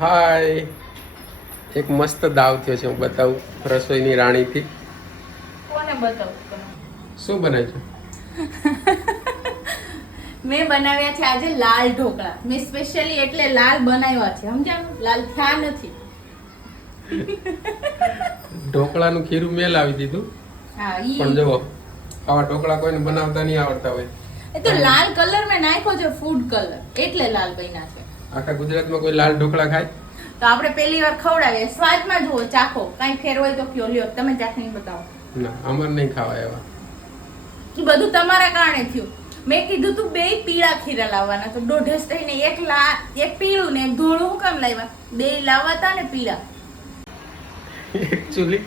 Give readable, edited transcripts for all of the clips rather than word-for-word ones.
હાય, એક મસ્ત દાવ થયો છે. હું બતાવું રસોઈની રાણીથી. કોને બતાવું? શું બનાવ્યું છે? મેં બનાવ્યા છે આજે લાલ ઢોકળા. મેં સ્પેશિયલી એટલે લાલ બનાવ્યા છે, સમજ્યા? લાલ થયા નથી. ઢોકળાનું ખીરું મેં લાવી દીધું. હા, પણ જુઓ, આવા ઢોકળા કોઈને બનાવતા નહીં આવડતા હોય. એ તો લાલ કલર મેં નાખ્યો છે, ફૂડ કલર, એટલે લાલ બન્યા છે. આખા ગુજરાતમાં કોઈ લાલ ઢોકળા ખાય? તો આપણે પહેલી વાર ખવડાવીએ. સ્વાદમાં જુઓ, ચાખો. કાંઈ ફેર હોય તો કયો, લ્યો તમે ચાખીને બતાવો. ના, અમારે નહીં ખાવા એવા. એ બધું તમારા કારણે થયું. મેં કીધું તું બે પીળા ખીરા લાવવાના, તો દોઢેસ થઈને એક પીળું ને એક ધોળું હું કામ લાવ્યા? બે લાવવા હતા ને પીળા. એકચ્યુઅલી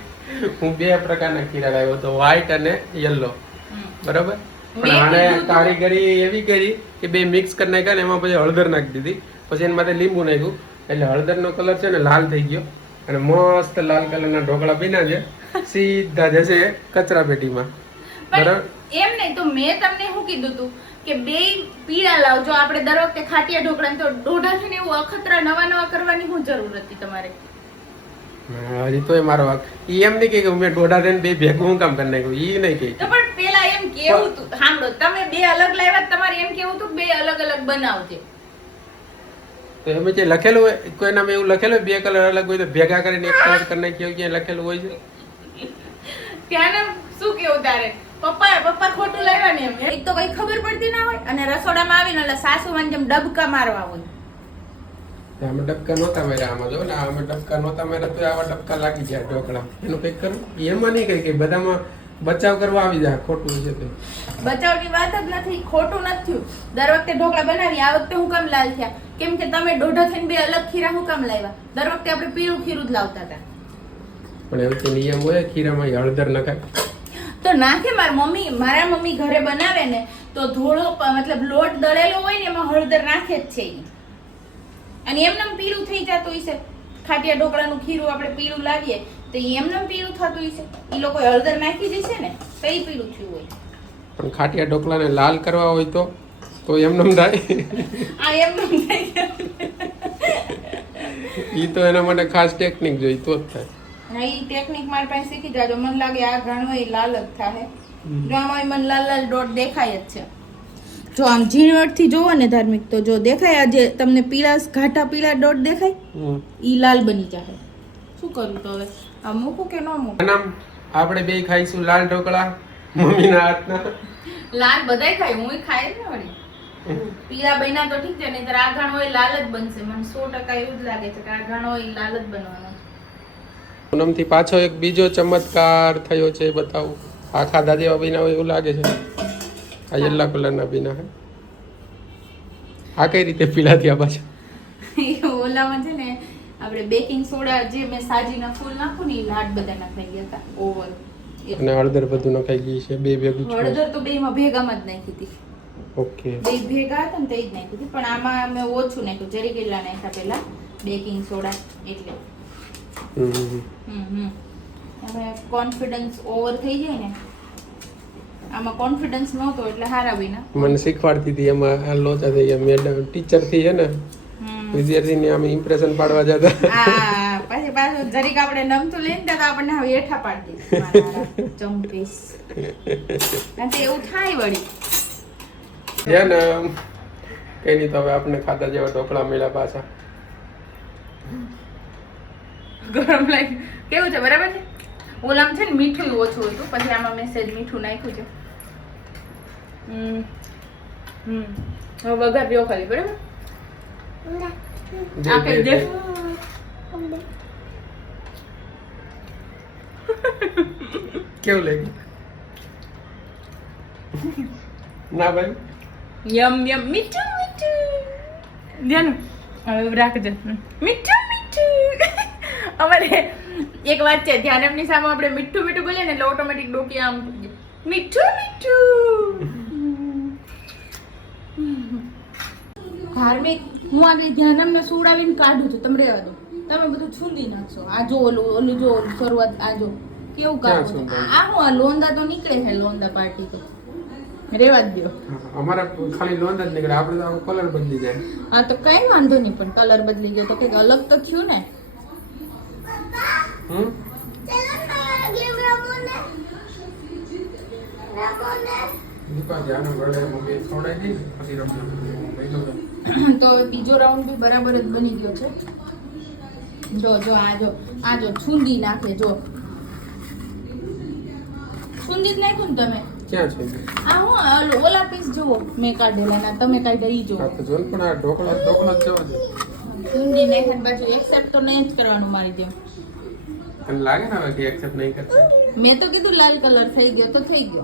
હું બે પ્રકારના ખીરા લાવ્યો હતો, વ્હાઈટ અને યલો. બરાબર? પણ આને કારીગરી એવી કરી કે બે મિક્સ કરી નાખ્યા ને એમાં પછી હળદર નાખી દીધી, પછી એના માટે લીંબુ નાખ્યું, એટલે હળદરનો કલર છે ને લાલ થઈ ગયો અને મસ્ત લાલ કલરના ઢોકળા બન્યા છે. સીધા જશે કચરા પેટીમાં. બરાબર? એમ નહીં તો મેં તમને શું કીધું તું કે બે પીળા લાવજો. આપણે દર વખતે ખાટિયા ઢોકળા તો દોઢાથી ને એવું અખતરા નવા કરવાની શું જરૂર હતી તમારે? હજી તો એ મારો વાક. ઈ એમ નહીં કે મેં દોઢા થઈને બે ભેગું હું કામ કરી નાખ્યું, ઈ નહીં કે. તો પણ પેલા એમ કેવું તું, સાંભળો, તમે બે અલગ લાવ્યા, તમારે એમ કેવું તું બે અલગ અલગ બનાવજે. તો એમ જે લખેલું હોય, કોઈનામાં એવું લખેલું હોય બે કલર અલગ હોય તો ભેગા કરીને એક કલર કરી નાખ્યો, ક્યાંય લખેલું હોય છે? ત્યાં શું કેવું તારે? પપ્પા ખોટું લાવ્યા ને એમ. એક તો કઈ ખબર પડતી ના હોય, અને રસોડામાં આવીને એટલે સાસુમાન જેમ ડબકા મારવા હોય. અમે ડબકા નહોતા માર્યા આમાં, જો ને અમે ડબકા નહોતા માર્યા તો આવા ડબકા લાગી ગયા ઢોકળા. એનું કંઈક કરું એમાં નહીં કઈ કે બધામાં બચાવ કરવા આવી જાય. ખોટું છે તે બચાવની વાત જ નથી, ખોટું નથી થયું. દર વખતે ઢોકળા બનાવી, આ વખતે હું કામ લાલ થયા? કેમ કે તમે દોઢા થઈને બે અલગ ખીરા હું કામ લાવ્યા? દર વખતે આપણે પીળું ખીરું જ લાવતા હતા. પણ એવું તો નિયમ હોય, ખીરામાં હળદર નખાય તો નાખે. મારા મમ્મી ઘરે બનાવે ને તો ધોળો મતલબ લોટ દળેલો હોય ને એમાં હળદર નાખે જ છે ઈ. અને એમનેમ પીળું થઈ જતું હશે. ખાટિયા ઢોકળાનું ખીરું આપણે પીળું લાવીએ તો એમનેમ પીળું થતું હશે. ઈ લોકો હળદર નાખી જશે ને તો ઈ પીળું થયું હોય. પણ ખાટિયા ઢોકળાને લાલ કરવા હોય તો એમનેમ થાય. આ એમનેમ થાય. ઈ તો એના માટે ખાસ ટેકનિક જોઈ તો જ થાય. ના, ઈ ટેકનિક મારી પાસે શીખી જાજો. મને લાગે આ ઘણો એ લાલ જ થાય. જો આમાં મને લાલ ડોટ દેખાય જ છે. જો આમ ઝીણવટથી જોવો ને ધાર્મિક, તો જો દેખાય આ જે તમને ઘાટા પીળા ડોટ દેખાય, ઈ લાલ બની જાય. શું કરું તો હવે? આ મૂકું કે ન મૂકું? આપણે બે ખાઈશું લાલ ઢોકળા મમ્મીના હાથના. લાલ બધાય ખાય, હું ખાય જ ને વળી. પીળા બન્યા તો ઠીક છે, નહીંતર આ ઘણો એ લાલ જ બનશે. મને 100% એવું જ લાગે છે કે આ ઘણો એ લાલ જ બનવાનો છે. પૂનમથી પાછો એક બીજો ચમત્કાર થયો છે, બતાવું. આ ખાધા જેવા બીના હોય એવું લાગે છે. આ યલો કલરના બીના હે. આ કઈ રીતે પીળા થયા પાછા? ઓલામાં છે ને આપણે બેકિંગ સોડા જે મેં સાજીના ફૂલ નાખું ને એ લાડ બધા નખાઈ ગયા હતા ઓવર. અને હળદર બધું નખાઈ ગઈ છે, બે ભેગું છે. હળદર તો બેમાં ભેગામાં જ નાખી હતી. ઓકે, બે ભેગા હતા ને તે જ નાખી હતી, પણ આમાં મેં ઓછું નાખ્યું. જરી કેટલા નાખ્યા પેલા બેકિંગ સોડા એટલે. હવે કોન્ફિડન્સ ઓવર થઈ જાય ને, આમાં કોન્ફિડન્સ નહોતો એટલે હારા વિના. મને શીખવાડતી હતી એમાં આ લોચા થઈ ગયા. મેડમ ટીચર થી છે ને વિદ્યાર્થીને આમ ઇમ્પ્રેશન પાડવા જતા. હા, પાછું જરીક આપણે નમતું લઈને તો આપણને હવે એઠા પાડી દે ચમપીસ. એટલે એવું થાય વળી. છે ને કઈ નહીં, તો હવે આપણે ખાતા જેવા ઢોકળા મળ્યા પાછા. ગરમ લાગ્યું. કેવું છે? બરાબર છે? ઓલામ છે ને મીઠું ઓછું હતું, પછી આમાં મેસેજ મીઠું નાખ્યું છે. હવે વઘાર રહ્યો ખાલી. બરાબર? આપે દે. કેવું લાગ્યું? ના ભાઈ, યમ યમ. મીઠું ધ્યાન હવે રાખજો. મીઠું અમારે એક વાત છે, ધ્યાન એમની સામે આપણે મીઠું બોલીએ ને એટલે ઓટોમેટિક ડોકી આમ મીઠું. ધાર્મિક, હું આગળ ધ્યાન મેં સુડાવીને કાઢું છું. તમે રહેવા દો, તમે બધું છૂંદી નાખશો. આ જો ઓલું જો શરૂઆત, આ જો કેવું કાઢું. આ હું આ લોંદા તો નીકળે છે, લોંદા પાર્ટી તો રેવા જ દો. અમારા ખાલી લોન જ નીકળે, આપણે તો કલર બદલી જાય. હા તો કઈ વાંધો નહીં, પણ કલર બદલી ગયો તો કંઈક અલગ તો થયું ને. હમ દીપા ધ્યાન વડે મમ્મી ખવડાવી દઈ ને પછી રમવાનું. તો હવે બીજો રાઉન્ડ બી બરાબર જ બની ગયો છે. જો આ જો છૂંદી નાખે, જો છૂંદી જ નાખ્યું ને તમે. ક્યાં છે? આ હું ઓલા પીસ જુઓ મેં કાઢેલા ના, તમે કાઢ્યા ઈ જો. આ તો જોન પણ આ ઢોકળા જ જવા દે. છૂંદી નાખે બાજુ એક્સેપ્ટ તો નહીં જ કરવાનું મારી જેમ. તને લાગે ને હવે કે એક્સેપ્ટ નહીં કરતા? મેં તો કીધું લાલ કલર થઈ ગયો તો થઈ ગયો.